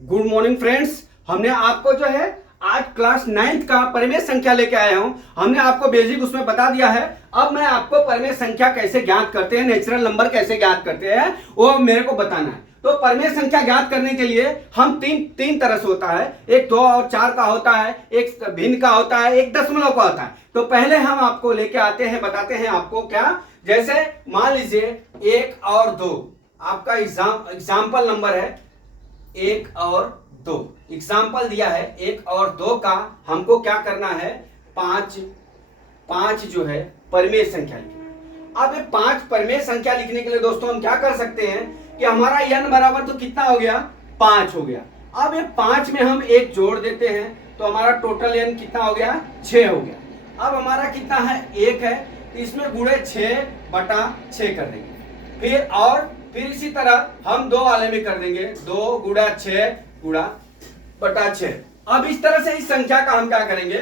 Good morning friends. हमने आपको जो है आज क्लास 9th का परिमेय संख्या लेके आया हूं। हमने आपको बेसिक उसमें बता दिया है। अब मैं आपको परिमेय संख्या कैसे ज्ञात करते हैं, नेचुरल नंबर कैसे ज्ञात करते हैं, वो मेरे को बताना है। तो परिमेय संख्या ज्ञात करने के लिए हम तीन तरह से होता है। एक 2 और 4 का होता है, एक भिन्न का होता है, एक दशमलव का होता है। तो पहले हम आपको लेके आते हैं, बताते हैं आपको क्या। जैसे मान लीजिए 1 और 2 आपका एग्जाम्पल नंबर है। 1 और 2 एग्जाम्पल दिया है। 1 और 2 का हमको क्या करना है, 5 जो है परिमेय संख्या लिखना है। अब ये 5 परिमेय संख्या लिखने के लिए दोस्तों हम क्या कर सकते हैं कि हमारा n बराबर तो कितना हो गया, 5 हो गया। अब ये 5 में हम 1 जोड़ देते हैं तो हमारा टोटल n कितना हो गया, 6 हो गया। अब हमारा कितना है, 1 है, तो इसमें गुणे 6/6 कर देंगे। फिर इसी तरह हम 2 वाले में कर देंगे, 2 गुणा 6/6। अब इस तरह से इस संख्या का हम क्या करेंगे,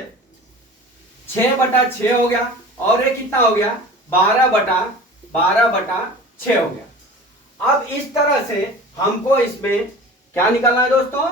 6/6 हो गया और ये कितना हो गया, 12/6 हो गया। अब इस तरह से हमको इसमें क्या निकालना है दोस्तों,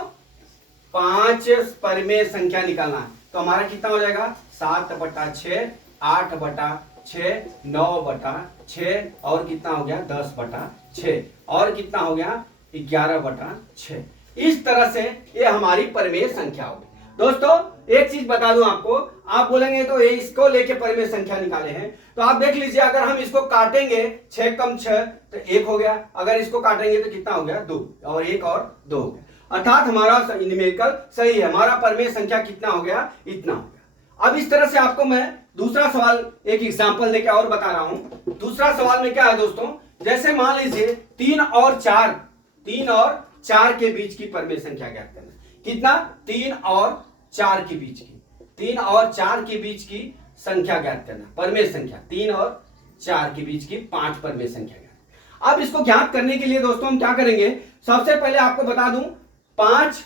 5 परिमेय संख्या निकालना है। तो हमारा कितना हो जाएगा, 7/6, 8/6, 9/6 और कितना हो गया, 10/6 और कितना हो गया, 11/6। इस तरह से ये हमारी परिमेय संख्या होगी। दोस्तों एक चीज बता दूं आपको, आप बोलेंगे तो ये इसको लेके परिमेय संख्या निकाले हैं, तो आप देख लीजिए अगर हम इसको काटेंगे 6 कम 6 तो 1 हो गया। अगर इसको काटेंगे तो कितना हो गया, 2 और 1 और 2 हो गया। अर्थात हमारा न्यूमेरिकल सही है, हमारा परिमेय संख्या कितना हो गया, इतना हो गया। अब इस तरह से आपको मैं दूसरा सवाल एक एग्जांपल देकर और बता रहा हूं। दूसरा सवाल में क्या है दोस्तों, जैसे मान लीजिए 3 और 4 के बीच की परिमेय संख्या ज्ञात करना। कितना, 3 और 4 के बीच की, 3 और 4 के बीच की संख्या ज्ञात करना, परिमेय संख्या 3 और 4 के बीच की 5 परिमेय संख्या ज्ञात। अब इसको ज्ञात करने के लिए दोस्तों हम क्या करेंगे, सबसे पहले आपको बता दूं 5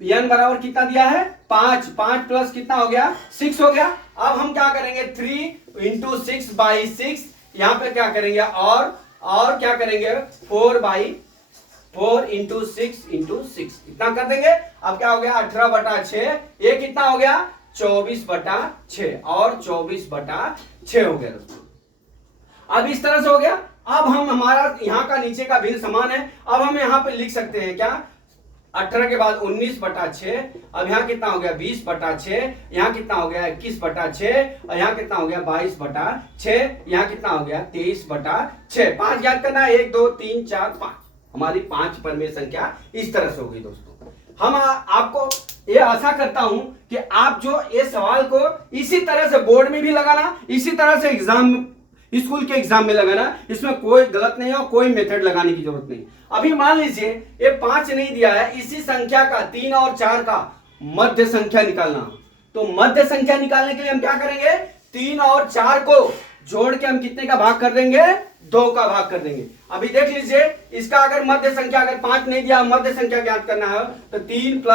n बराबर कितना दिया है, 5 प्लस कितना हो गया, 6 हो गया। अब हम क्या करेंगे, 3 × 6/6 यहां पे क्या करेंगे और क्या करेंगे, 4 × 6 इतना कर देंगे। अब क्या हो गया, 18/6, ये कितना हो गया, 24/6 और 24/6 हो गया दोस्तों। अब इस तरह से हो गया। अब हम हमारा यहाँ का नीचे का भिन्न समान है। अब हम यहाँ पे लिख सकते हैं क्या, 18 के बाद 19/6, अब यहाँ कितना हो गया, 20/6, यहाँ कितना हो गया 21/6 और यहाँ कितना हो गया 22/6, यहाँ कितना हो गया 23/6। 5 याद करना है, 1 2 3 4 5, हमारी 5 परिमेय संख्या इस तरह से होगी दोस्तों। हम आपको ये आशा करता हूं कि आप जो ये सवाल को इसी तरह से बोर्ड में भी लगाना, इसी तरह से स्कूल के एग्जाम में लगाना, इसमें कोई गलत नहीं है और कोई मेथड लगाने की जरूरत नहीं। अभी मान लीजिए ये 5 नहीं दिया है, इसी संख्या का 3 और 4 का मध्य संख्या निकालना। तो मध्य संख्या निकालने के लिए हम क्या करेंगे, 3 और 4 को जोड़ के हम कितने का भाग कर देंगे, 2 का भाग कर देंगे। अभी देख लीजिए इसका अगर मध्य संख्या, अगर 5 नहीं दिया, मध्य संख्या ज्ञात करना है तो 3 +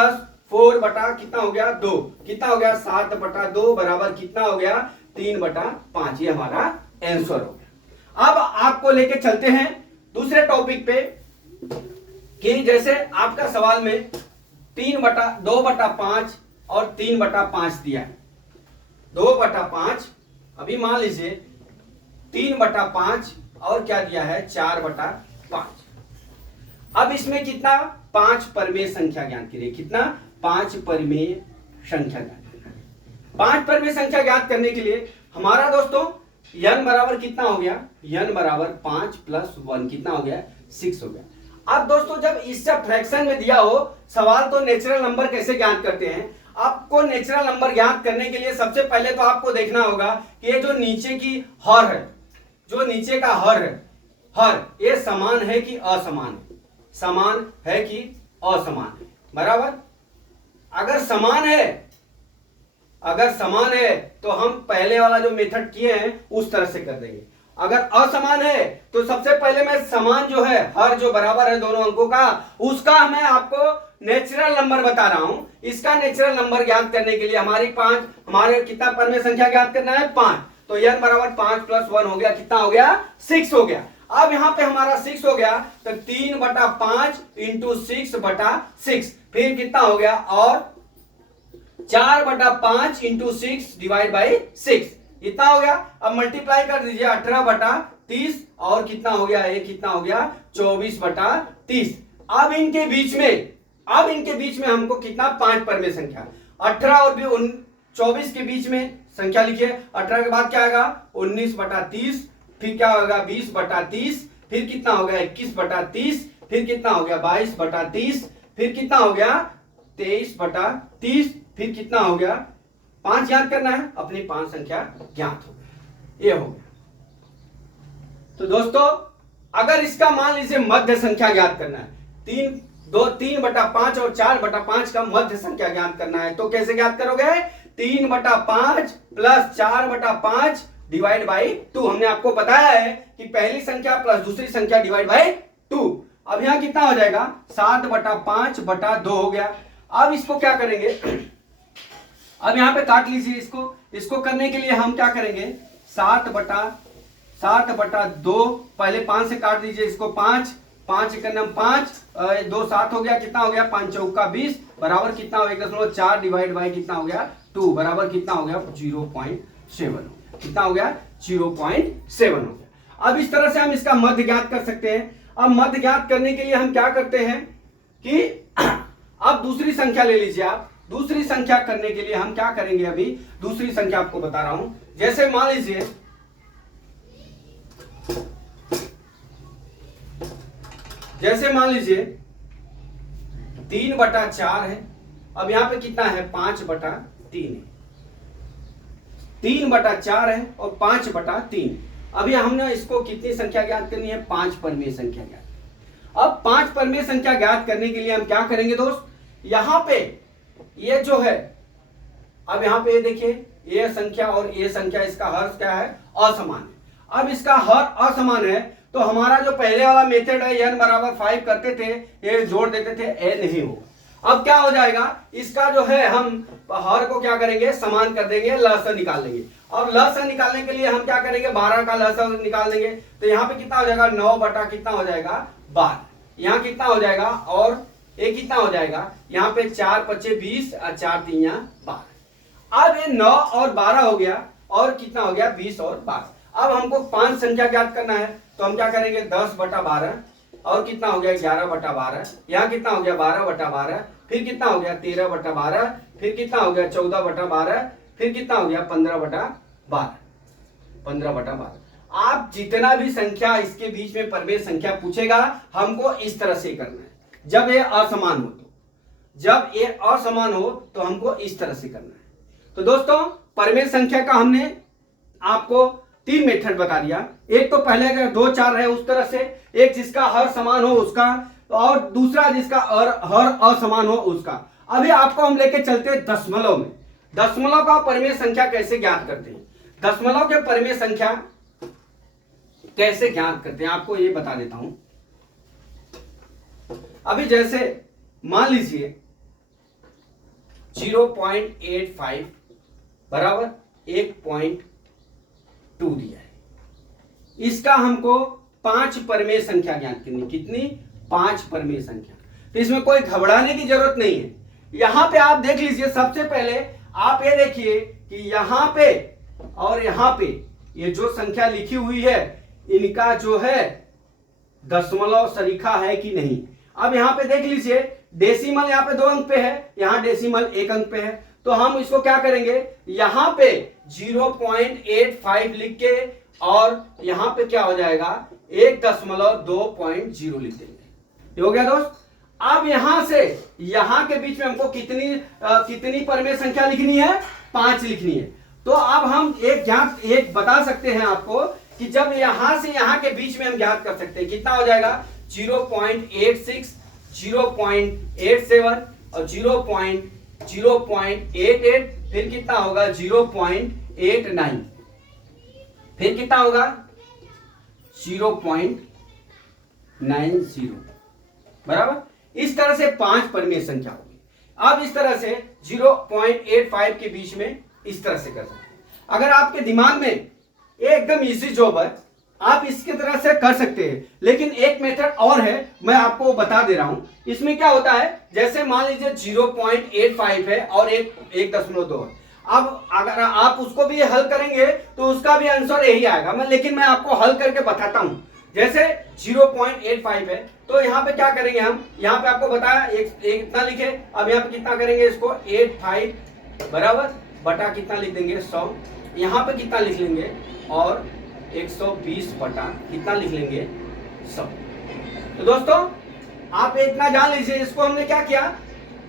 4 बटा कितना हो गया, 2, कितना हो गया 7/2 बराबर कितना हो गया, 3/5। ये हमारा आंसर हो गया। अब आपको लेके चलते हैं दूसरे टॉपिक पे कि जैसे आपका सवाल में 2/5 और 3/5 दिया है। 2/5, अभी मान लीजिए 3/5 और क्या दिया है, 4/5। अब इसमें कितना, 5 परिमेय संख्या ज्ञात करिए। कितना, 5 परिमेय संख्या ज्ञात करना है। 5 परिमेय संख्या ज्ञात करने के लिए हमारा दोस्तों n बराबर कितना हो गया, n बराबर 5 + 1 कितना हो गया, 6 हो गया। अब दोस्तों जब इससे फ्रैक्शन में दिया हो सवाल, तो नेचुरल नंबर कैसे ज्ञात करते हैं। आपको नेचुरल नंबर ज्ञात करने के लिए सबसे पहले तो आपको देखना होगा कि ये जो नीचे की हर है, जो नीचे का हर है, ये समान है कि असमान है, समान है कि असमान है, बराबर। अगर समान है तो हम पहले वाला जो मेथड किए हैं उस तरह से कर देंगे। अगर असमान है तो सबसे पहले मैं समान जो है, हर जो बराबर है दोनों अंकों का, उसका मैं आपको नेचुरल नंबर बता रहा हूं। इसका नेचुरल नंबर ज्ञात करने के लिए हमारे कितना परिमेय संख्या ज्ञात करना है, 5। तो n बराबर 5 + 1 हो गया, कितना हो गया, 6 हो गया। अब यहां पे हमारा 6 हो गया, तो 3/5 इंटू 6/6, फिर कितना हो गया, और 4/5 इंटू 6 डिवाइड बाई 6, इतना हो गया। अब मल्टीप्लाई कर दीजिए, 18/30, और कितना हो गया, ये कितना हो गया, 24/30। अब इनके बीच में हमको कितना, 5 परमेय संख्या, 18 और 24 के बीच में संख्या लिखिए। 18 के बाद क्या आएगा, 19/30, फिर क्या होगा, 20/30, फिर कितना हो गया, 21/30, फिर कितना हो गया, 22/30, फिर कितना हो गया, 23/30, फिर कितना हो गया, 5 याद करना है, अपनी 5 संख्या ज्ञात हो गया, ये हो गया। तो दोस्तों अगर इसका मान लीजिए मध्य संख्या ज्ञात करना है, 3/5 और 4/5 का मध्य संख्या ज्ञात करना है, तो कैसे ज्ञात करोगे, 3/5 प्लस 4/5 डिवाइड बाई 2। हमने आपको बताया है कि पहली संख्या प्लस दूसरी संख्या डिवाइड बाई 2। अब यहां कितना हो जाएगा, 7/5/2 हो गया। अब इसको क्या करेंगे, अब यहां पे काट लीजिए इसको करने के लिए हम क्या करेंगे, 7/2, पहले 5 से काट दीजिए इसको, 5 1 5, 2 7 हो गया, कितना हो गया, 5 चौका 20, बराबर कितना हो गया, 1.4 डिवाइड बाई कितना हो गया, 2, बराबर कितना हो गया, 0.7 हो गया, कितना हो गया, 0.7 हो गया। अब इस तरह से हम इसका मध्य ज्ञात कर सकते हैं। अब मध्य ज्ञात करने के लिए हम क्या करते हैं कि अब दूसरी संख्या ले लीजिए आप। दूसरी संख्या करने के लिए हम क्या करेंगे, अभी दूसरी संख्या आपको बता रहा हूं। जैसे मान लीजिए 3/4 है, अब यहां पे कितना है, 5/3 है, 3/4 है और 5/3। अभी हमने इसको कितनी संख्या ज्ञात करनी है, 5 परमेय संख्या ज्ञात। अब 5 परमेय संख्या ज्ञात करने के लिए हम क्या करेंगे दोस्त, यहां पे ये जो है, अब यहां पे ये देखिए, ये संख्या और ये संख्या, इसका हर क्या है, असमान है। अब इसका हर असमान है, तो हमारा जो पहले वाला मेथड है, n बराबर 5 करते थे, ये जोड़ देते थे, n नहीं होगा। अब क्या हो जाएगा, इसका जो है हम हर को क्या करेंगे, समान कर देंगे, लहसन निकाल लेंगे। अब लहसन निकालने के लिए हम क्या करेंगे, 12 का लहसन निकाल देंगे, तो यहाँ पे कितना हो जाएगा, 9 बटा कितना हो जाएगा, 12। यहाँ कितना हो जाएगा, और ये कितना हो जाएगा, यहाँ पे 4 5 20 और 4 3 12। अब ये 9 और 12 हो गया, और कितना हो गया, 20 और 12। अब हमको 5 संख्या ज्ञात करना है, तो हम क्या करेंगे, 10/12, और कितना हो गया, 11/12, यहाँ कितना हो गया, 12/12, फिर कितना हो गया, 13/12, फिर कितना हो गया, 14/12, फिर कितना हो गया, 15/12, 15/12। आप जितना भी संख्या इसके बीच में परमेय संख्या पूछेगा, हमको इस तरह से करना है। जब ये असमान हो तो हमको इस तरह से करना है। तो दोस्तों परमेय संख्या का हमने आपको 3 मेथड बता दिया। एक तो पहले अगर 2 4 है उस तरह से, एक जिसका हर समान हो उसका, और दूसरा जिसका हर असमान हो उसका। अभी आपको हम लेके चलते हैं दशमलव में। दशमलव का परमेय संख्या कैसे ज्ञात करते हैं, दशमलव के परमेय संख्या कैसे ज्ञात करते हैं, आपको ये बता देता हूं। अभी जैसे मान लीजिए 0.85 बराबर 1.2 दिया है, इसका हमको 5 परमेय संख्या ज्ञात करनी। कितनी, 5 परमेय संख्या। तो इसमें कोई घबराने की जरूरत नहीं है। यहां पे आप देख लीजिए, सबसे पहले आप ये देखिए कि यहां पे और यहां पे ये जो संख्या लिखी हुई है, इनका जो है दशमलव सरीखा है कि नहीं। अब यहां पे देख लीजिए, डेसिमल यहां पे 2 अंक पे है, यहां डेसिमल 1 अंक पे है, तो हम इसको क्या करेंगे, यहां पे 0.85 लिख के, और यहां पे क्या हो जाएगा, 1.2.0 लिख देंगे। हो गया दोस्त। अब यहां से यहां के बीच में हमको कितनी परमेय संख्या लिखनी है, 5 लिखनी है। तो अब हम एक बता सकते हैं आपको कि जब यहां से यहां के बीच में हम ज्ञात कर सकते हैं, कितना हो जाएगा, 0.86, 0.87 और 0.88, फिर कितना होगा, 0.89, फिर कितना होगा, 0.90, बराबर। इस तरह से 5 परमेय संख्या होगी। अब इस तरह से 0.85 के बीच में इस तरह से कर सकते हैं। अगर आपके दिमाग में एकदम इजी जॉब है, आप इसकी तरह से कर सकते हैं, लेकिन एक मेथड और है, मैं आपको बता दे रहा हूं। इसमें क्या होता है, जैसे मान लीजिए 0.85 है और 1.2। अब अगर आप उसको भी हल करेंगे तो उसका भी आंसर यही आएगा, लेकिन मैं आपको हल करके बताता हूं। जैसे 0.85 है तो यहाँ पे क्या करेंगे हम, यहाँ पे आपको बताया एक इतना लिखे, अब यहाँ पे कितना करेंगे इसको 85 बराबर बटा कितना लिख देंगे 100, यहाँ पे कितना लिख लेंगे और 120 बटा कितना लिख लेंगे 100। तो दोस्तों आप इतना जान लीजिए, इसको हमने क्या किया,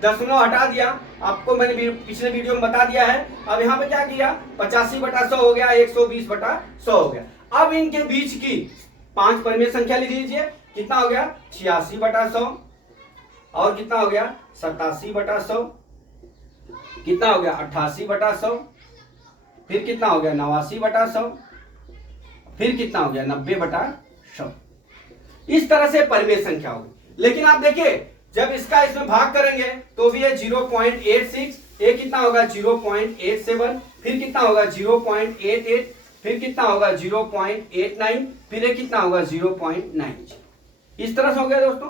दशमलव हटा दिया, आपको मैंने पिछले वीडियो में बता दिया है। अब यहाँ पे क्या किया, 85 बटा 100 हो गया, 120 बटा 100 हो गया। अब इनके बीच की 5 परिमेय संख्या लिख लीजिए, कितना हो गया 86 बटा 100 और कितना हो गया 87 बटा 100, कितना हो गया 88 बटा 100, फिर कितना हो गया 89 बटा 100, फिर कितना हो गया 90 बटा 100। इस तरह से परिमेय संख्या होगी। लेकिन आप देखिए जब इसका इसमें भाग करेंगे तो भी ये 0.86, ये कितना होगा 0.87, फिर कितना होगा 0.88, फिर कितना होगा 0.89, फिर ये कितना होगा 0.90। इस तरह से हो गया दोस्तों।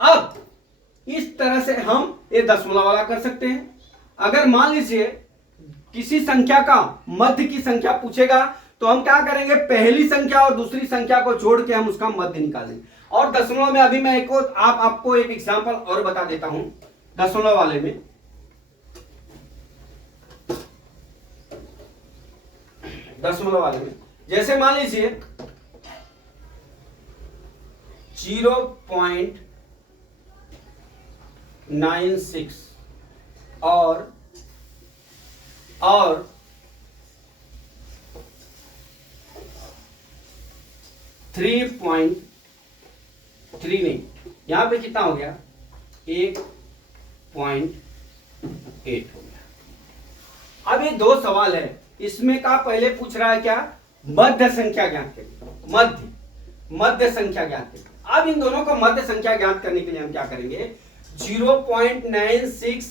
अब इस तरह से हम ये दशमलव वाला कर सकते हैं। अगर मान लीजिए किसी संख्या का मध्य की संख्या पूछेगा तो हम क्या करेंगे, पहली संख्या और दूसरी संख्या को जोड़ के हम उसका मध्य निकालेंगे। और दशमलव में अभी मैं आपको एक एग्जांपल और बता देता हूं। दशमलव वाले में जैसे मान लीजिए 0.96 और 3.3 नहीं, यहां पे कितना हो गया 1.8 हो गया। अब ये दो सवाल है, इसमें का पहले पूछ रहा है क्या, मध्य संख्या ज्ञात करें, मध्य संख्या ज्ञात करें। अब इन दोनों को मध्य संख्या ज्ञात करने के लिए हम क्या करेंगे, 0.96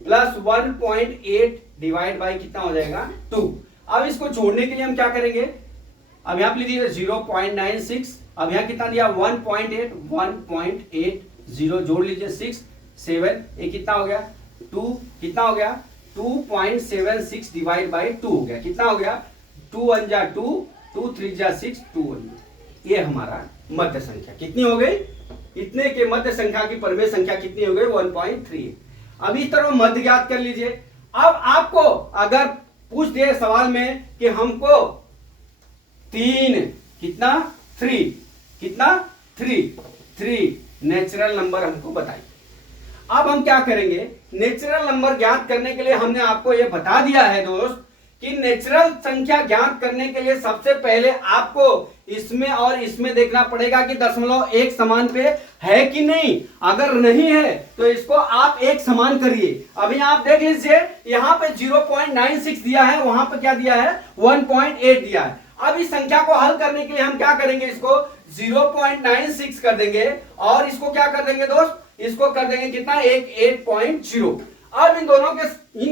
प्लस 1.8 डिवाइड बाई कितना हो जाएगा 2। अब इसको जोड़ने के लिए हम क्या करेंगे, अब यहां पे लीजिए 0.96, अब यहां कितना दिया 1.8 जोड़ लीजिए 6 7, ये कितना हो गया 2, कितना हो गया 2.76 डिवाइड बाई 2 हो गया, कितना हो गया 2 1 जा 2, 2 3 जा 6, 2 1। ये हमारा मध्य संख्या कितनी हो गई, इतने के मध्य संख्या की परिमेय संख्या कितनी हो गई 1.3। अब इस तरह मध्य ज्ञात कर लीजिए। अब आपको अगर पूछ दिए सवाल में कि हमको 3 नेचुरल नंबर हमको बताइए। अब हम क्या करेंगे, नेचुरल नंबर ज्ञात करने के लिए हमने आपको यह बता दिया है दोस्त कि नेचुरल संख्या ज्ञात करने के लिए सबसे पहले आपको इसमें और इसमें देखना पड़ेगा कि दशमलव एक समान पे है कि नहीं। अगर नहीं है तो इसको आप एक समान करिए। अभी आप देख लीजिए यहां पे 0.96 दिया है, वहां पे क्या दिया है 1.8 दिया है। अब इस संख्या को हल करने के लिए हम क्या करेंगे, इसको 0.96 कर देंगे और इसको क्या कर देंगे दोस्त, इसको कर देंगे कितना 8.0। अब इन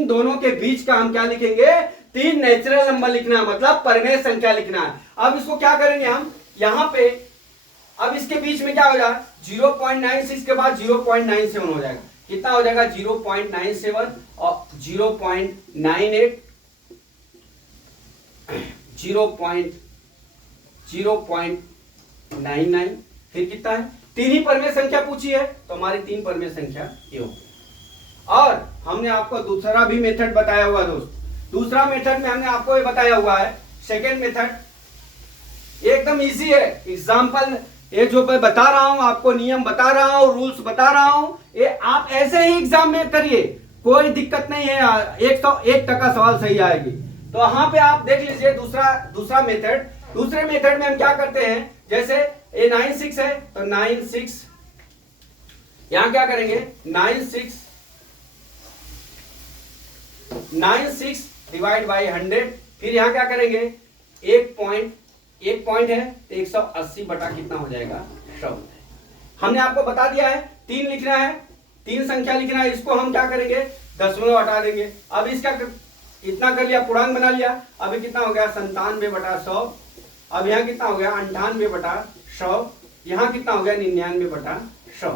दोनों के बीच का हम क्या लिखेंगे, 3 नेचुरल नंबर लिखना है, मतलब परिमेय संख्या लिखना है। अब इसको क्या करेंगे हम यहां पे, अब इसके बीच में क्या हो जाएगा 0.96 के बाद 0.97 हो जाएगा, कितना हो जाएगा 0.97 और 0.98 0.99, फिर कितना है, 3 ही परिमेय संख्या पूछी है तो हमारी 3 परिमेय संख्या ये होगी। और हमने आपको दूसरा भी मेथड बताया हुआ दोस्त, दूसरा मेथड में हमने आपको ये बताया हुआ है सेकेंड मेथड, एकदम इजी है। एग्जांपल ये जो मैं बता रहा हूं आपको, नियम बता रहा हूं, रूल्स बता रहा हूं, ये आप ऐसे ही एग्जाम में करिए, कोई दिक्कत नहीं है, 101% सवाल सही आएगी। तो यहां पे आप देख लीजिए दूसरा मेथड। दूसरे मेथड में हम क्या करते हैं, जैसे ये 96 है तो 96, यहां क्या करेंगे 96 डिवाइड बाई 100, फिर यहां क्या करेंगे एक पॉइंट है तो 180 बटा कितना हो जाएगा 100। हमने आपको बता दिया है 3 लिखना है, 3 संख्या लिखना है, इसको हम क्या करेंगे दशमलव हटा देंगे। अब इसका इतना कर लिया, पूर्णांक बना लिया, अभी कितना हो गया 97 बटा 100। अब यहाँ कितना हो गया 98/100, यहाँ कितना हो गया 99/100।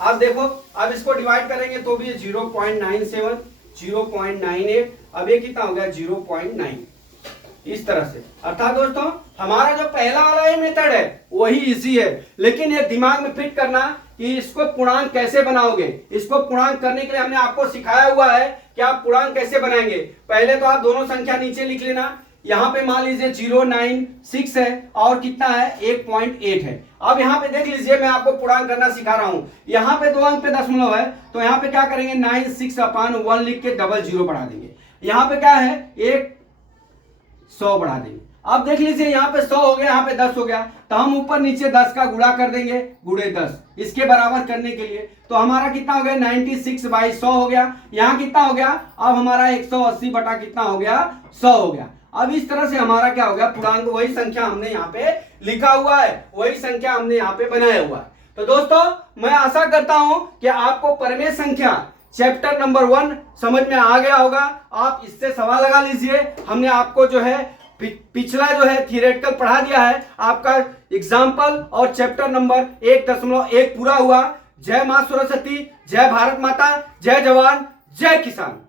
आप देखो अब इसको डिवाइड करेंगे तो भी 0.97, 0.98, अब ये कितना हो गया 0.9, इस तरह से। अर्थात दोस्तों हमारा जो पहला वाला ये मेथड है वही इजी है, लेकिन ये दिमाग में फिट करना कि इसको पूर्णांक कैसे बनाओगे। इसको पूर्णांक करने के लिए हमने आपको सिखाया हुआ है कि आप पूर्णांक कैसे बनाएंगे। पहले तो आप दोनों संख्या नीचे लिख लेना। यहाँ पे मान लीजिए 096 है और कितना है 1.8 है। अब यहाँ पे देख लीजिए मैं आपको पूर्णांक करना सिखा रहा हूं। यहाँ पे 2 अंक पे दशमलव है तो यहाँ पे क्या करेंगे 96/1 लिख के डबल 0 बढ़ा देंगे। यहाँ पे क्या है 100 बढ़ा देंगे। अब देख लीजिए यहाँ पे 100 हो गया, यहाँ पे 10 हो गया, तो हम ऊपर नीचे 10 का गुणा कर देंगे, गुणे 10 इसके बराबर करने के लिए। तो हमारा कितना हो गया 96/100 हो गया। यहाँ कितना हो गया अब हमारा 180 बटा कितना हो गया 100 हो गया। अब इस तरह से हमारा क्या हो गया पूर्णांक, वही संख्या हमने यहाँ पे लिखा हुआ है, वही संख्या हमने यहाँ पे बनाया हुआ है। तो दोस्तों मैं आशा करता हूं कि आपको परिमेय संख्या चैप्टर नंबर 1 समझ में आ गया होगा। आप इससे सवाल लगा लीजिए। हमने आपको जो है पिछला जो है थियरेटिकल पढ़ा दिया है, आपका एग्जाम्पल और चैप्टर नंबर 1.1 पूरा हुआ। जय मां सरस्वती, जय भारत माता, जय जवान, जय किसान।